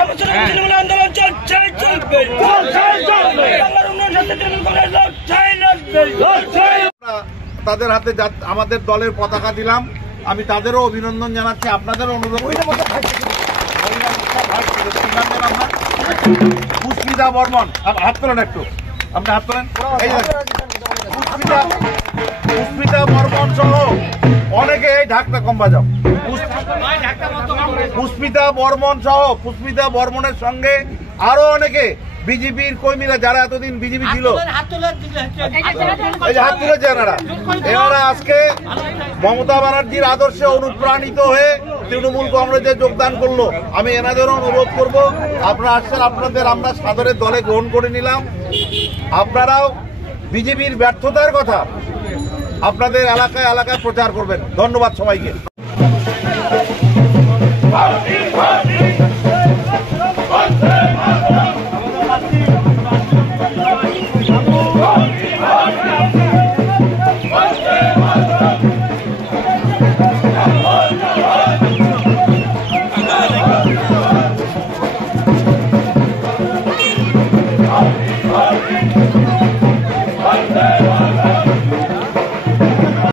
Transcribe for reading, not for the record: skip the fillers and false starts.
আন্দোলন চলছে চলবে। তাদের হাতে আমাদের দলের পতাকা দিলাম, আমি তাদেরও অভিনন্দন জানাচ্ছি, আপনাদেরও অনুরোধ। পুষ্পিতা বর্মন, হাত তোলেন একটু, আপনি হাত তোলেন। পুষ্পিতা বর্মন সহ অনেকে, এই ঢাকটা কম বাজাও। পুষ্পিতা বর্মন সহ পুষ্পিতা বর্মনের সঙ্গে আরো অনেকে বিজেপির কর্মীরা যারা এতদিন বিজেপি ছিল, এই যে হাত তুলেছে এনারা আজকে মমতা ব্যানার্জির আদর্শে অনুপ্রাণিত হয়ে তৃণমূল কংগ্রেসে যোগদান করলো। আমি এনাদেরও অনুরোধ করব, আপনারা আসছেন, আপনাদের আমরা সাদরের দলে গ্রহণ করে নিলাম। আপনারাও বিজেপির ব্যর্থতার কথা আপনাদের এলাকায় এলাকায় প্রচার করবেন। ধন্যবাদ সবাইকে।